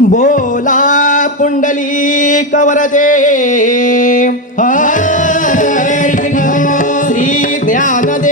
बोला पुंडली कवरदे श्री ध्यान दे.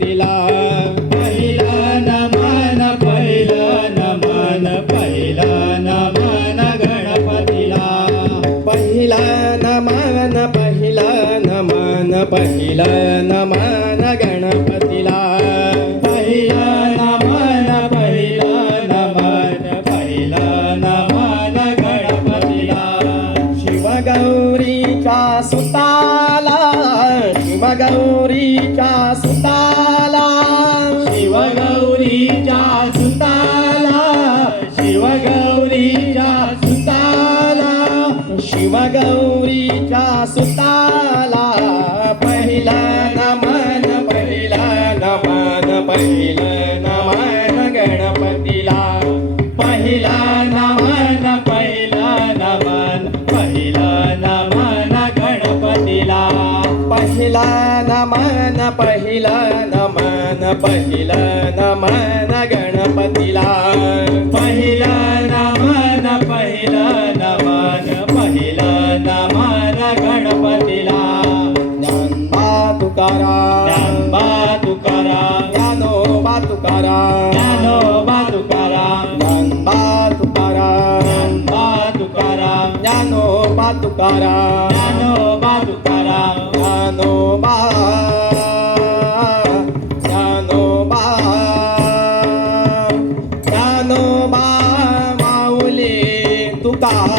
तिला पहिला नमन पहिला नमन पहिला नमन गणपतीला. पहिला नमन पहिला नमन पहिला शिवगौरीच्या सुताला शिवगौरीच्या सुताला शिवगौरीच्या सुताला पहिला नमन पहिला नमन पहिला गणपतीला नमन गणपतीला 大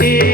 ಬಿಟ್ಟೇ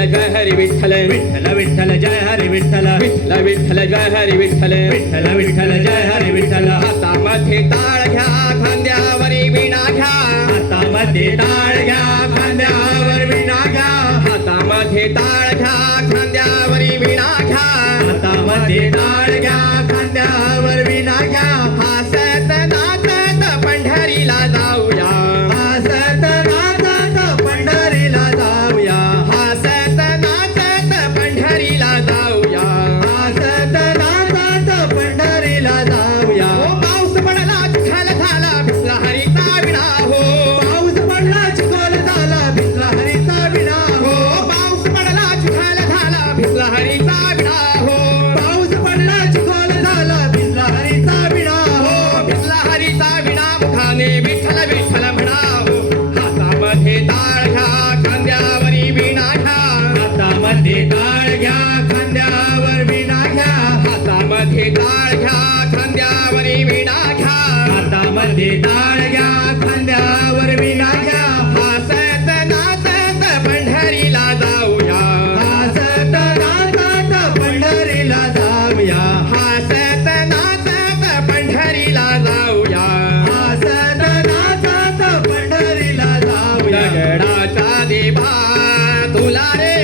विठ्ठल जय हरि विठ्ठल विठ्ठल विठ्ठल जय हरि विठ्ठल विठ्ठल विठ्ठल जय हरि विठ्ठल विठ्ठल विठ्ठल जय हरि विठ्ठल. आता ताळ घ्या खांद्यावरी विणा घ्या. आता ताळ घ्या खांद्यावर विणा घ्या. आता ताळ घ्या खांद्यावरी विणा घ्या. आता ताळ घ्या खांद्यावर विणा घ्या. हा Ulare.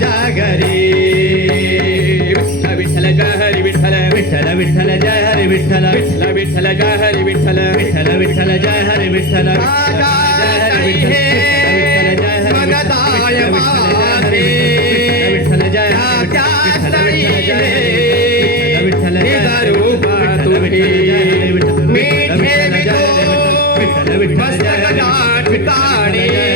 जय हरी विठ्ठल विठ्ठल जय हरी विठ्ठल विठ्ठल विठ्ठल जय हरी विठ्ठल विठ्ठल विठ्ठल जय हरी विठ्ठल विठ्ठल विठ्ठल जय हरी विठ्ठल जय हरी विठ्ठल जय विठ्ठल विठ्ठल विठ्ठल विठ्ठल विठ्ठल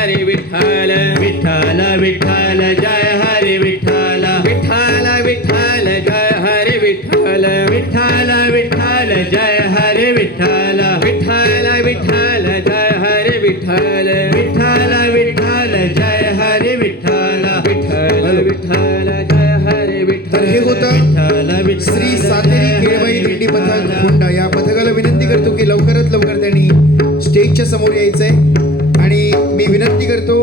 हरी विठ्ठल. विठ्ठल विठ्ठल जय हरी विठ्ठल. विठ्ठल विठ्ठल जय हरी विठ्ठल. विठ्ठल विठ्ठल जय हरी विठ्ठल. विठ्ठल विठ्ठल जय हरी विठ्ठल. विठ्ठल विठ्ठल जय हरी विठ्ठल. विठ्ठल विठ्ठल जय हरी विठ्ठल. हे होतं श्री सातेरी केळबाई दिंडी पथक. हुंडा या पथकाला विनंती करतो की लवकरात लवकर त्यांनी स्टेजच्या समोर यायचंय. मी विनंती करतो